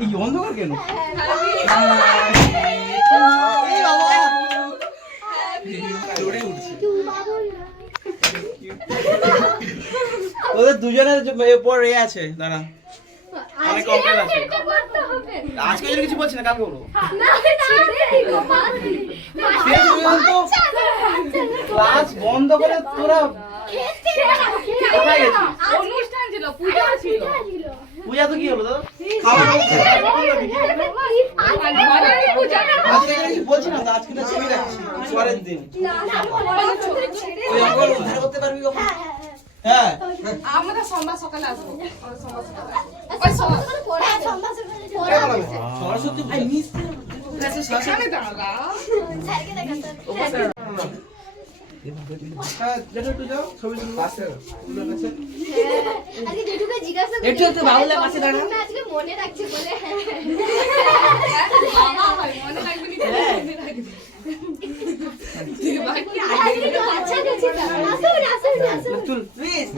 এই অন্ধকার কেন? ওদের দুজনের পর এ আছে, দাঁড়া অনেক কমপ্লেন আছে। আজকে যদি কিছু বলছি না, কাল বলবো। ক্লাস বন্ধ করে তোরা কোথায় গেছিস? অনুষ্ঠান ছিল, পূজা ছিল। পূজা তো কি হলো দাদা? আজকে কিছু বলছি না, আজকে তো ছবি রাখছি পরের দিন। ওই অঙ্কন উদ্ধার করতে পারবি কখন? হ্যাঁ আমরা সোমবার সকালে আসবো। সরস্বতী সেখানে দাঁড়া। হ্যাঁ যেটা একটু যাও ছবি তুলবো। একটু একটু বাবুলের পাশে দাঁড়া। মনে রাখছে বলে মনে রাখবে নি, মনে রাখবে। চল প্লিজ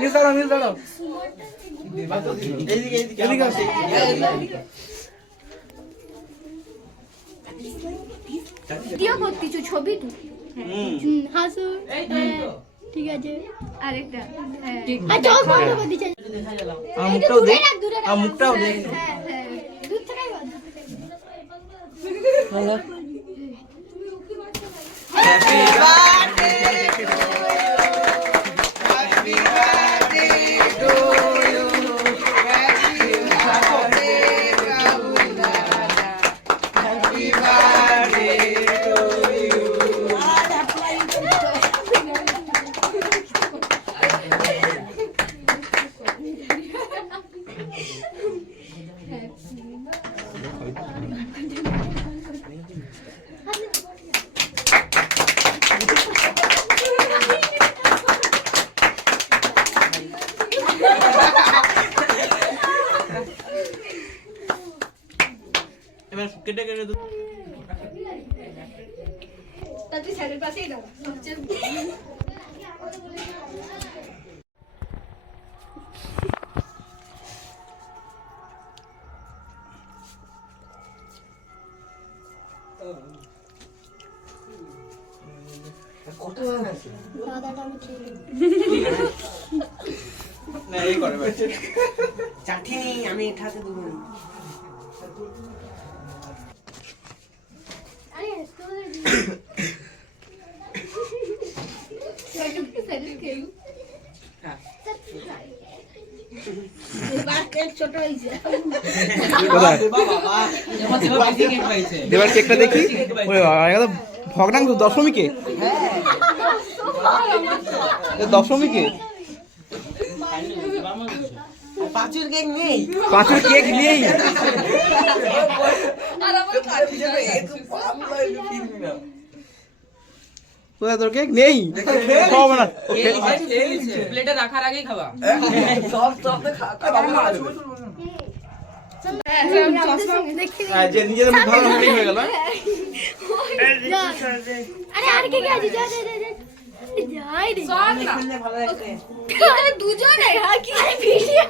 মিস দাঁড়াও এইদিকে এদিকে আসো। ভিডিও করতেছো, ছবি তো হাসো। ঠিক আছে, আরেকটা চল বন্ধ করে দিচ্ছি। মুখটাও দেখ, মুখটাও দেখ। হ্যাঁ হ্যাঁ, দূর থেকেই বল। Hello happy birthday happy birthday to you happy birthday happy birthday to you. এবার কেটে কেটে দু তাতে স্যারের পাশেই দাও সবচেয়ে। দাদাটা আমি খেয়ে না এই করে ভাই চাটি নেই, আমি ঠাতে দেবো। আরে স্কুলে এবার কেকটা দেখি। ভগ্নাংশ দশমীকে, দশমীকে পাঁচুর কেক নেই, পাঁচের কেক নেই। কোথায় তোর কেক নেই? খাওয়াবো না, প্লেটে রাখার আগেই খাওয়া। যে নিজেদের মুখ ভালো হয়ে গেল। আরে আর কে কে আছে? যা যা যা যাই রে চল না। দুজনে ভিডিও